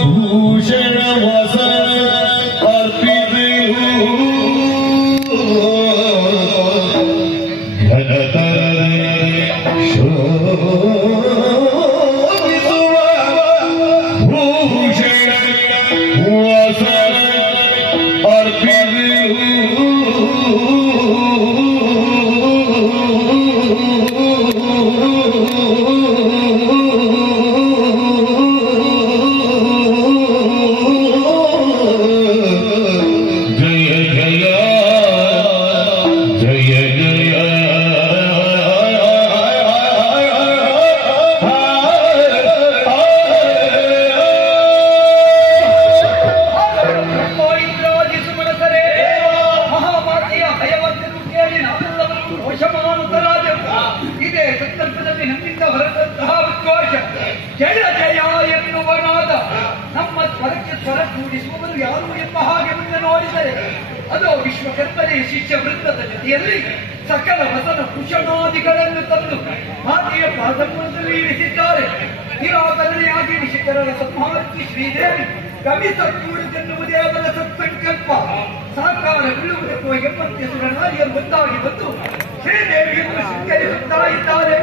ಭೂಷಣ ವಸನ ಅರ್ಪಿದೆಯು ಘನತರನೆ ಶೋಭಿಸುವ ಭೂಷಣ ವಸನ ಅರ್ಪಿದೆಯು ಇದೇ ಸಂದರ್ಭದಲ್ಲಿ ನಮ್ಮಿಂದ ಹೊರಟಂತಹ ಉದ್ಘೋಷ ಜಯ ಜಯ ಎನ್ನುವನಾದ ನಮ್ಮ ಸ್ವರಕ್ಕೆ ಸ್ವರ ಕೂಡಿಸುವವರು ಯಾರು ಎಂಬ ಹಾಗೆ ಮುಂದೆ ನೋಡಿದರೆ ಅದು ವಿಶ್ವಕರ್ಮನೇ ಶಿಷ್ಯ ವೃತ್ತದ ಜೊತೆಯಲ್ಲಿ ಸಕಲ ವಸನ ಭೂಷಣಾದಿಗಳನ್ನು ತಂದು ಮಾತೆಯ ಪಾದಪುರದಲ್ಲಿ ಇರಿಸಿದ್ದಾರೆ. ನಿರಾಕರಣೆಯಾಗಿ ನಿಶಿಕರರ ಸಂಹಾರಕ್ಕೆ ಶ್ರೀದೇವಿ ಕವಿತೂಡುತ್ತೆನ್ನುವುದೇ ಅವರ ಸತ್ಸಂಕಲ್ಪ ಸಾಕಾರಗೊಳ್ಳುವುದಕ್ಕೂ ಎಂಬತ್ತೆ ಸುರನಾರಿಯರು ಒಂದಾಗಿ ಬಂದು ಶ್ರೀದೇವಿಯನ್ನು ಶೃಂಗರಿಸುತ್ತಾ ಇದ್ದಾರೆ.